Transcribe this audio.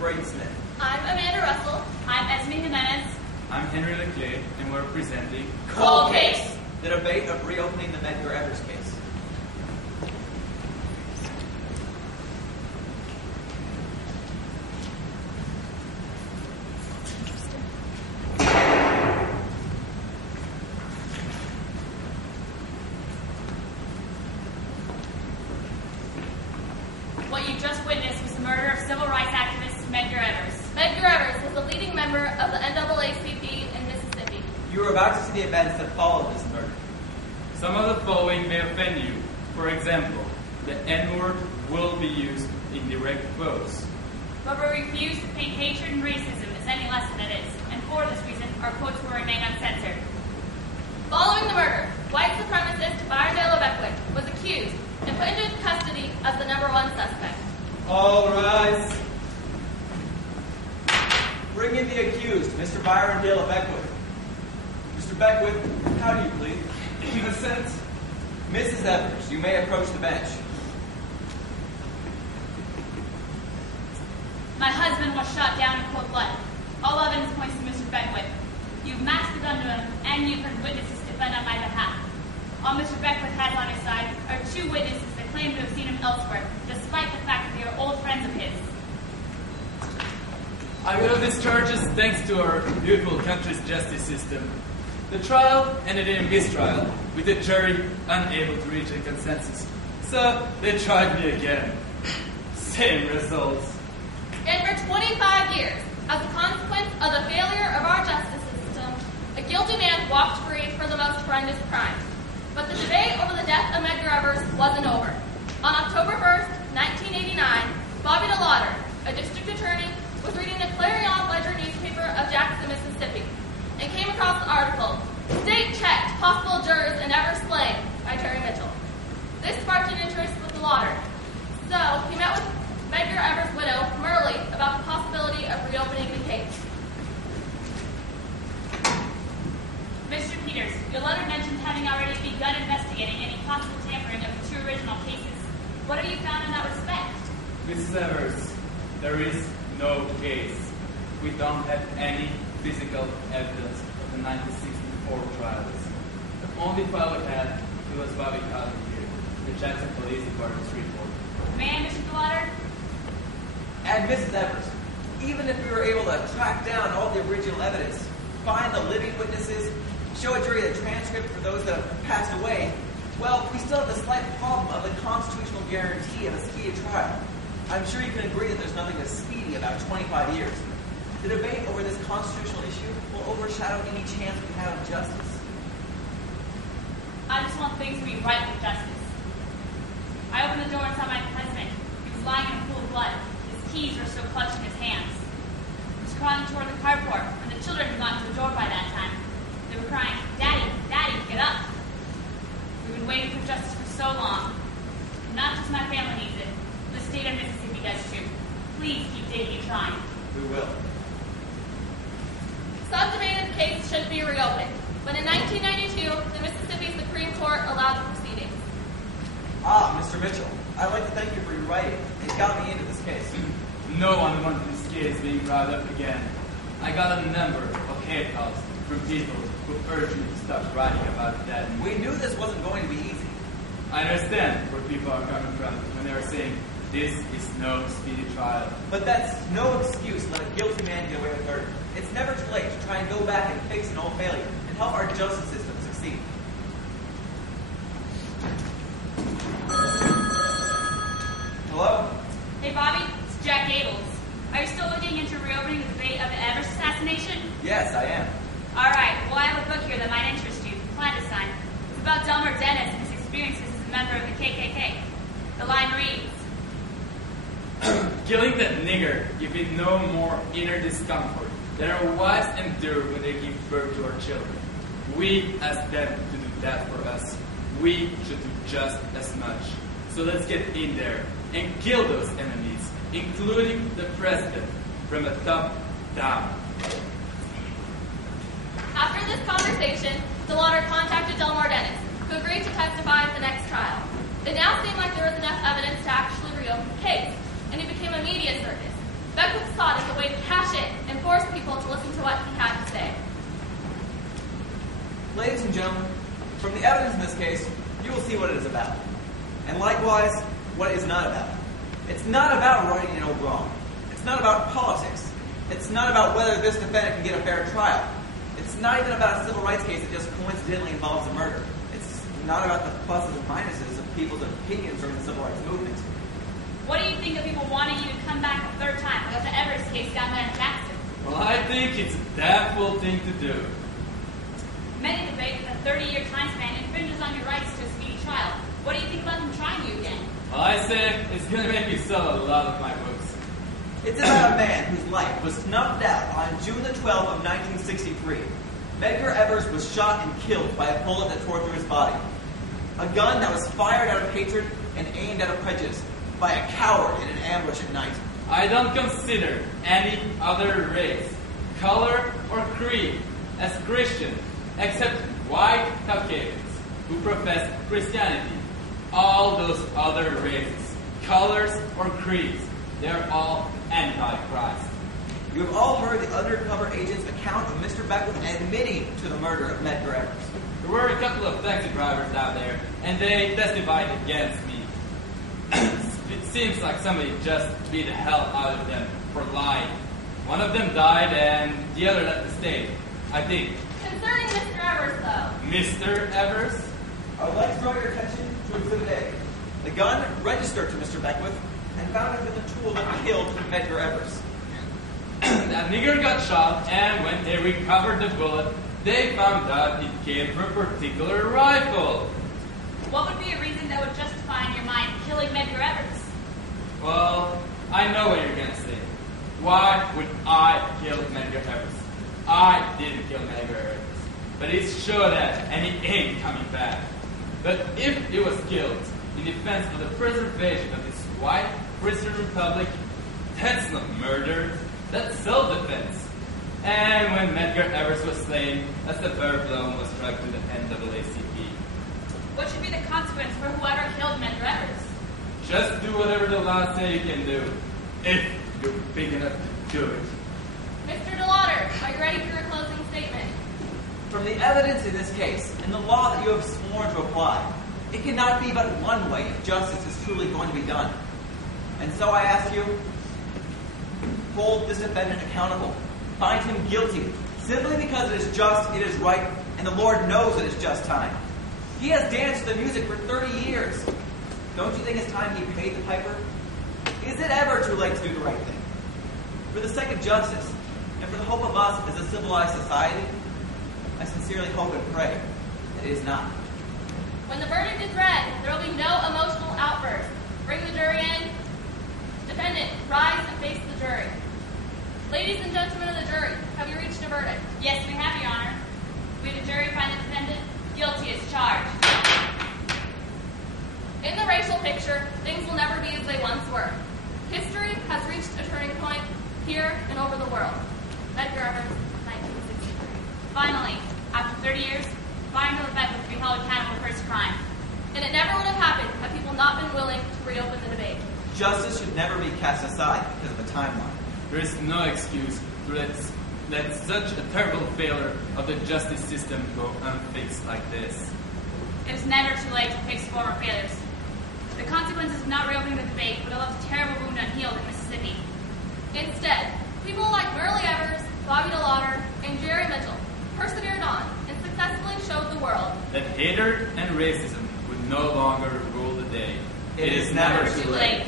Braden Smith. I'm Amanda Russell. I'm Esme Jimenez. I'm Henry Leclerc, and we're presenting Cold Case, the debate of reopening the Medgar case. What you just witnessed was the murder of civil rights activist Medgar. Medgar was the leading member of the NAACP in Mississippi. You are about to see the events that followed this murder. Some of the following may offend you. For example, the N-word will be used in direct quotes. But we refuse to paint hatred and racism as any less than it is, and for this reason, our quotes will remain uncensored. Following the murder, white supremacist Byron De La Beckwith was accused and put into custody as the #1 suspect. All rise. Bring in the accused, Mr. Byron De La Beckwith. Mr. Beckwith, how do you plead? Innocent? Mrs. Evers, you may approach the bench. My husband was shot down in cold blood. All evidence points to Mr. Beckwith. You've matched the gun to him, and you've heard witnesses defend on my behalf. All Mr. Beckwith has on his side are 2 witnesses that claim to have seen him elsewhere, despite the fact that they are old friends of his. I got these charges thanks to our beautiful country's justice system. The trial ended in mistrial, with the jury unable to reach a consensus. So they tried me again. Same results. And for 25 years, as a consequence of the failure of our justice system, a guilty man walked free for the most horrendous crime. But the debate over the death of Medgar Evers wasn't over. On October 1st, 1989, Bobby DeLauder, a district attorney, was reading the Clarion Ledger newspaper of Jackson, Mississippi, and came across the article, "State checked possible jurors in Evers slain" by Terry Mitchell. This sparked an interest with DeLauder, so he met with Medgar Evers' widow, Merle, about the possibility of reopening the case. Mr. Peters, your letter mentioned having already begun investigating any possible tampering of the 2 original cases. What have you found in that respect? Mrs. Evers, there is no case. We don't have any physical evidence of the 1964 trials. The only file we had was Bobby Cotton here, the Jackson Police Department's report. May I, Mr. DeLauder? And Mrs. Evers, even if we were able to track down all the original evidence, find the living witnesses, show a jury the transcript for those that have passed away, well, we still have the slight problem of the constitutional guarantee of a speedy trial. I'm sure you can agree that there's nothing that's speedy about 25 years. The debate over this constitutional issue will overshadow any chance we have of justice. I just want things to be right with justice. I opened the door and saw my husband. He was lying in a pool of blood. His keys were still clutched in his hands. He was crawling toward the carport when the children had gone to the door by that time. They were crying, "Daddy, Daddy, get up." We've been waiting for justice for so long. Not just my family needs it. The state of Mississippi does too. Please keep digging and trying. We will. Some debated the case should be reopened, but in 1992, the Mississippi Supreme Court allowed the proceedings. Mr. Mitchell, I'd like to thank you for your writing. It got me into this case. No one wants this case being brought up again. I got a number of hate calls from people who urged me to stop writing about that. We knew this wasn't going to be easy. I understand where people are coming from when they are saying this is no speedy trial. But that's no excuse to let a guilty man get away with murder. It's never too late to try and go back and fix an old failure and help our justice system succeed. Hello? Hey, Bobby, it's Jack Gables. Are you still looking into reopening the debate of the Evers assassination? Yes, I am. All right. Well, I have a book here that might interest you. Clandestine. It's about Delmer Dennis and his experiences as a member of the KKK. The line reads, Killing that nigger give me no more inner discomfort than our wives endure when they give birth to our children. We ask them to do that for us. We should do just as much. So let's get in there and kill those enemies, including the president, from the top down. After this conversation, DeLauder contacted Delmar Dennis, who agreed to testify at the next trial. It now seemed like there was enough evidence to actually reopen the case, and it became a media circus. Beckwith sought gentlemen, from the evidence in this case, you will see what it is about. And likewise, what it is not about. It's not about righting an old wrong. It's not about politics. It's not about whether this defendant can get a fair trial. It's not even about a civil rights case that just coincidentally involves a murder. It's not about the pluses and minuses of people's opinions during the civil rights movement. What do you think of people wanting you to come back a third time, like the Everest case down there in Jackson? Well, I think it's a damn fool thing to do. Many debate that a 30-year time span infringes on your rights to a speedy trial. What do you think about them trying you again? Well, I say it's going to make me sell a lot of my books. It's about a man whose life was snuffed out on June the 12th of 1963. Medgar Evers was shot and killed by a bullet that tore through his body. A gun that was fired out of hatred and aimed out of prejudice by a coward in an ambush at night. I don't consider any other race, color, or creed as Christian except white Caucasians who profess Christianity. All those other races, colors, or creeds, they're all anti-Christ. You have all heard the undercover agent's account of Mr. Beckwith admitting to the murder of Medgar Evers. There were a couple of taxi drivers out there, and they testified against me. It seems like somebody just beat the hell out of them for lying. One of them died, and the other left the state, I think. Concerning Mr. Evers, though. Mr. Evers? I would like to draw your attention to Exhibit A. The gun registered to Mr. Beckwith and found it with the tool that killed Medgar Evers. That nigger got shot, and when they recovered the bullet, they found out it came from a particular rifle. What would be a reason that would justify in your mind killing Medgar Evers? Well, I know what you're going to say. Why would I kill Medgar Evers? I didn't kill Medgar Evers. But it's sure that, and he ain't coming back. But if he was killed in defense of the preservation of this white Christian republic, that's not murder. That's self-defense. And when Medgar Evers was slain, as the bare blow was struck to the NAACP. What should be the consequence for whoever killed Medgar Evers? Just do whatever the law say you can do, if you're big enough to do it. Mr. DeLauder, are you ready for your closing statement? From the evidence in this case, and the law that you have sworn to apply, it cannot be but one way if justice is truly going to be done. And so I ask you, hold this defendant accountable. Find him guilty, simply because it is just, it is right, and the Lord knows it is just time. He has danced to the music for 30 years. Don't you think it's time he paid the piper? Is it ever too late to do the right thing? For the sake of justice, and for the hope of us as a civilized society, I sincerely hope and pray that it is not. When the verdict is read, there will be no emotional outburst. Bring the jury in. Defendant, rise and face the jury. Ladies and gentlemen of the jury, have you reached a verdict? Yes, we have, Your Honor. We, the jury, find the defendant guilty as charged. In the racial picture, things will never be as they once were. History has reached a turning point here and over the world. Medgar Evers, 1963. Finally, after 30 years, Byron Beckwith will be held accountable for his crime. And it never would have happened had people not been willing to reopen the debate. Justice should never be cast aside because of a timeline. There is no excuse to let such a terrible failure of the justice system go unfixed like this. It is never too late to fix former failures. The consequences of not reopening the debate would have left a terrible wound unhealed in Mississippi. Instead, people like Merle Evers, Bobby DeLauder, and Jerry Mitchell persevered on and successfully showed the world that hatred and racism would no longer rule the day. It is never Too late.